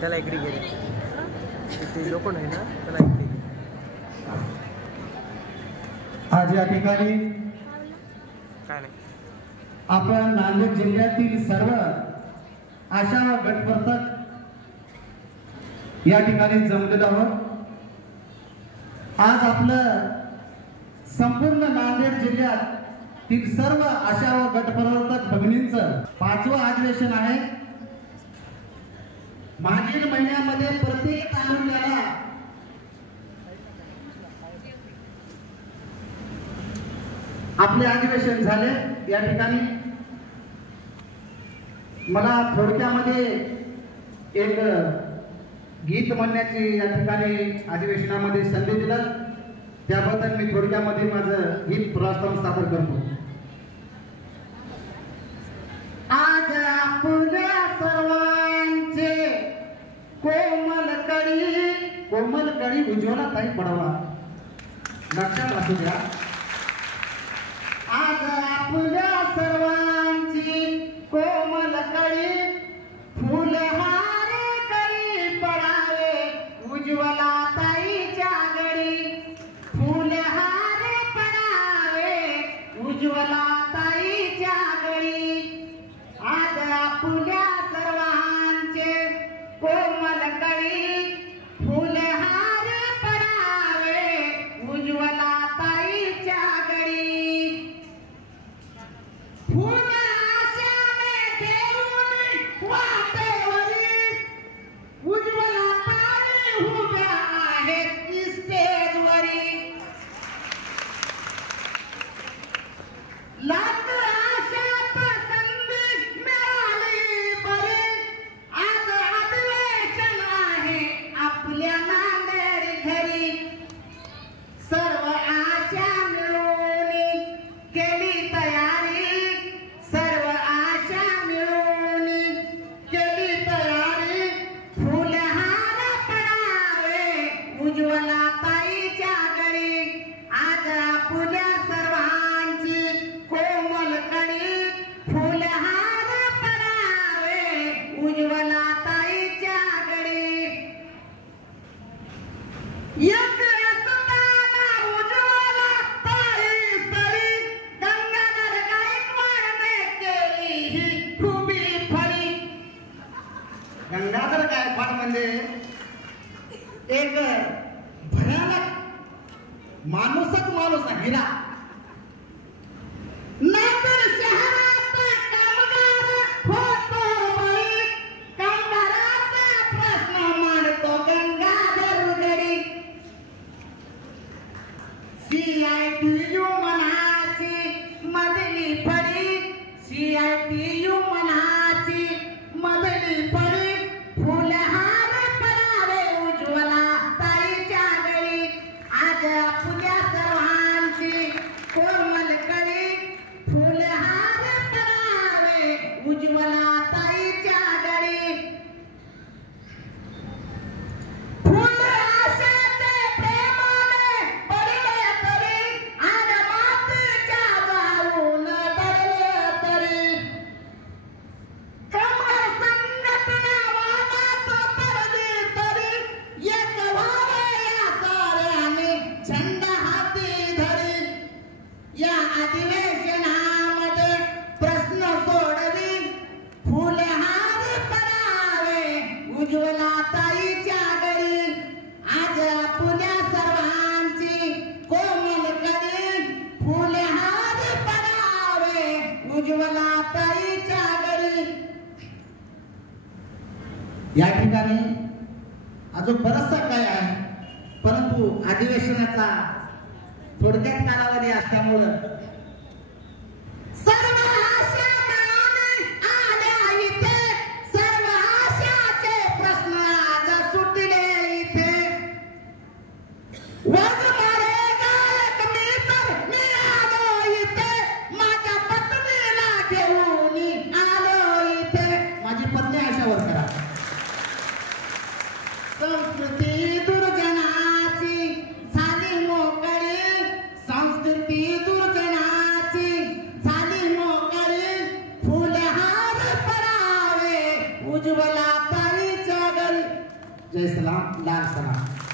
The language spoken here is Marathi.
त्याला इकडे गेले ते लोक नाही ना त्याला इकडे आज या ठिकाणी काय नाही आपल्या नांदेड जिल्ह्यातील सर्व आशा व गटवर्तक या ठिकाणी जमलेलो आहोत। आज आपलं संपूर्ण नांदेड जिल्ह्यातील सर्व आशा व गटवर्तक भगिनींचं 5वं अधिवेशन आहे। मागील महिन्यामध्ये प्रत्येक तालुक्याला आपले अधिवेशन झाले। या ठिकाणी मला थोडक्यामध्ये एक गीत म्हणण्याची या ठिकाणी अधिवेशनामध्ये संधी दिला, त्याबद्दल मी थोडक्यामध्ये माझं गीत प्रस्ताव सादर करतो। आज आपल्या सर्वांचे कोमल कडी उज्ज्वला ताई पडवा लक्षात असू द्या। आज आपल्या सर्वांची कोमल कडी फुलहार करी पडावे उज्ज्वला ताईच्या गडी फुलहार पडावे उज्ज्वला ताईच्या गडी। आज आपल्या सर्वांचे कोमल कडी फुलहार पडावे उज्ज्वला ताईच्या गडी। फुल आशाने घेऊन वाटेवरी उज्ज्वला ताई उभ्या आहेत स्टेजवरी। लाख आशात संधी मिळाली बरी आज अधिवेशन आहे आपल्या नांदेड घरी। सर्व आशा मिळून केली तयारी सर्व आशा मिळून केली तयारी फुलहार पडावे उज्ज्वला ताईच्या गडी। आज आपल्या सर्वांची कोमल कडी फुलहार पडावे उज्ज्वला ताईच्या गडी। एक असताना उज्ज्वला ताई तरी गंगाधर गायकवाडने केली ही खुबी फळी। गंगाधर गायकवाड म्हणजे एक भयानक माणूसच माणूस हिरा। नांदेड शहरात कामगार होतो बळी कामगाराचा प्रश्न मांडतो गंगाधर गडी। CITU मनाची मधली फळी CITU मनाची मधली फळी फुलहार पडावे उज्ज्वला ताईच्या गडी। आज आपल्या सर्वांची कोमल कडी फुलहार पडावे उज्ज्वला ताईच्या गडी। फुल आशाचे प्रेमाने पडले तरी आज मातीच्या जाऊन दडले तरी कमर संघटना वादात पडली तरी एक व्हावे या साऱ्याने झेंडा हाती धरी। या अधिवेशनामध्ये प्रश्न सोडवी फुलहार पडावे उज्ज्वला ताईच्या गडी। आज आपल्या सर्वांची कोमल कडी फुलहार पडावे उज्ज्वला ताईच्या गडी। या ठिकाणी अजून बरचसं काय आहे, परंतु अधिवेशनाचा थोडक्यात कालावधी असल्यामुळं सर्व आशा मिळून आल्या इथे सर्व आशाचे प्रश्न आज सुटले इथे। वज मारेगा एक मी तर मी आलो इथे माझ्या पत्नीला घेऊन आलो इथे। माझी पत्नी आशावर करा। संस्कृती दुर्जनाची झाली मोकळी संस्कृती दुर्जनाची झाली मोकळी फुलहार पडावे उज्ज्वला ताईच्या गडी। जय सलाम, लाल सलाम.